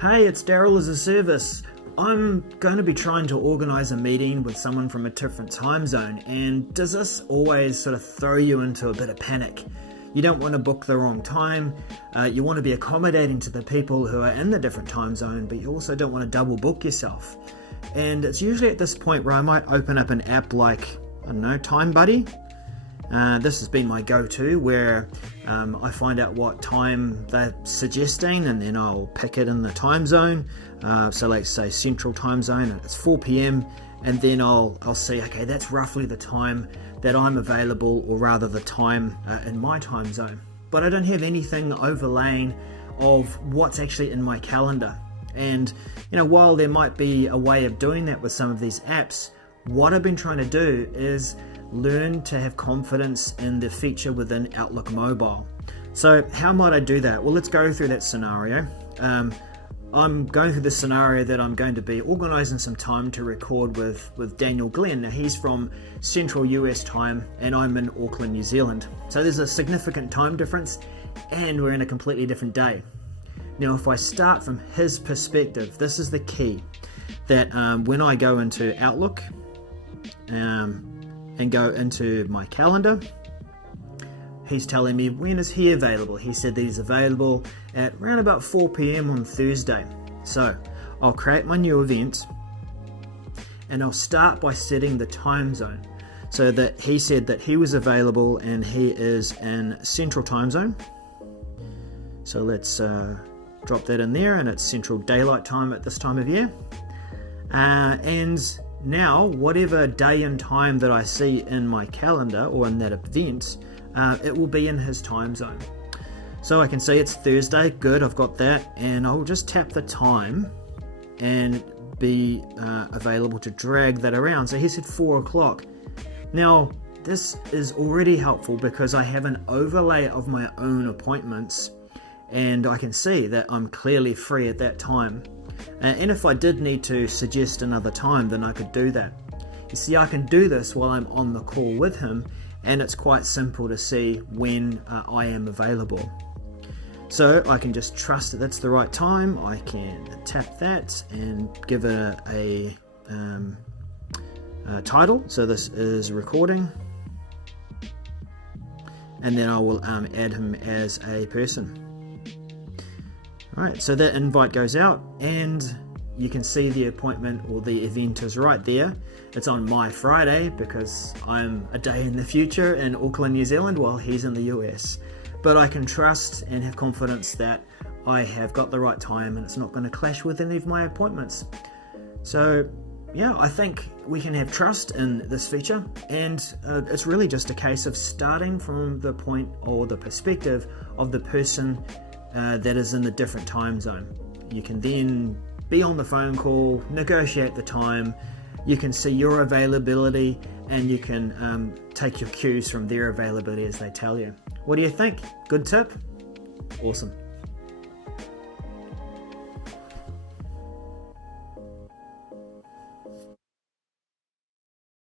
Hey, it's Daryl as a service. I'm going to be trying to organise a meeting with someone from a different time zone, and does this always sort of throw you into a bit of panic? You don't want to book the wrong time, you want to be accommodating to the people who are in the different time zone, but you also don't want to double book yourself. And it's usually at this point where I might open up an app like, I don't know, Time Buddy. This has been my go-to, where I find out what time they're suggesting and then I'll pick it in the time zone. So let's say Central Time Zone, and it's 4 p.m. and then I'll see, okay, that's roughly the time that I'm available, or rather the time in my time zone. But I don't have anything overlaying of what's actually in my calendar. And while there might be a way of doing that with some of these apps, what I've been trying to do is learn to have confidence in the feature within Outlook Mobile. So how might I do that? Well, let's go through that scenario. I'm going through the scenario that I'm going to be organising some time to record with Daniel Glenn. Now, he's from Central US time and I'm in Auckland, New Zealand. So there's a significant time difference and we're in a completely different day. Now, if I start from his perspective, this is the key, that when I go into Outlook and go into my calendar, he's telling me when is he available. He said that he's available at around about 4 p.m. on Thursday. So I'll create my new event and I'll start by setting the time zone. So that he said that he was available and he is in Central Time Zone. So let's drop that in there, and it's Central Daylight Time at this time of year. And now, whatever day and time that I see in my calendar or in that event, it will be in his time zone. So I can see it's Thursday, good, I've got that, and I'll just tap the time and be available to drag that around. So he said 4 o'clock. Now, this is already helpful because I have an overlay of my own appointments, and I can see that I'm clearly free at that time. And if I did need to suggest another time, then I could do that. You see, I can do this while I'm on the call with him, and it's quite simple to see when I am available. So I can just trust that that's the right time. I can tap that and give it a title. So this is recording. And then I will add him as a person. Alright, so that invite goes out and you can see the appointment or the event is right there. It's on my Friday because I'm a day in the future in Auckland, New Zealand, while he's in the US. But I can trust and have confidence that I have got the right time and it's not going to clash with any of my appointments. So yeah, I think we can have trust in this feature, and it's really just a case of starting from the point or the perspective of the person that is in the different time zone. You can then be on the phone call, negotiate the time, you can see your availability, and you can take your cues from their availability as they tell you. What do you think? Good tip? Awesome.